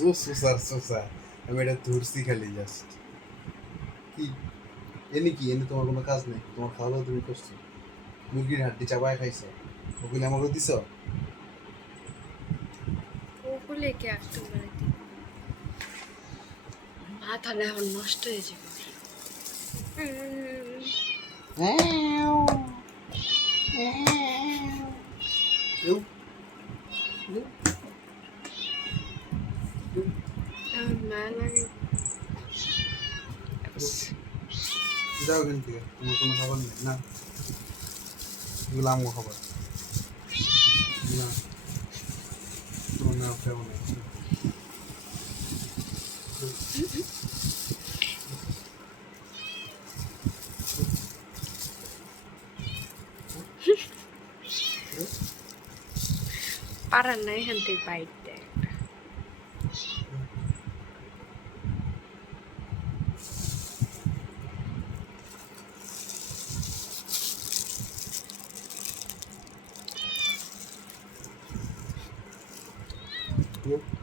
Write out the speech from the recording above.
কত saucer Sosa, আমি এটা ধরছি খালি জাস্ট। কি এনে কি এনে তোমার কোনো কাজ নেই, তোমার খাওয়া দাওয়া তুমি করছো, মুরগির হাড্ডি চাবায় খাইছো, ওগুলো আমাকে দিছ। ওগুলো কে একটু মানে দিই মাথাটা এখন নষ্ট হয়ে যাবে। আমার মায়া লাগে। যাও এখান থেকে, তোমার কোনো খাবার নেই না, এগুলো আমগো খাবার না, তোমার না কেমন আছে। পারার না এখান থেকে বাইট দেয় একটা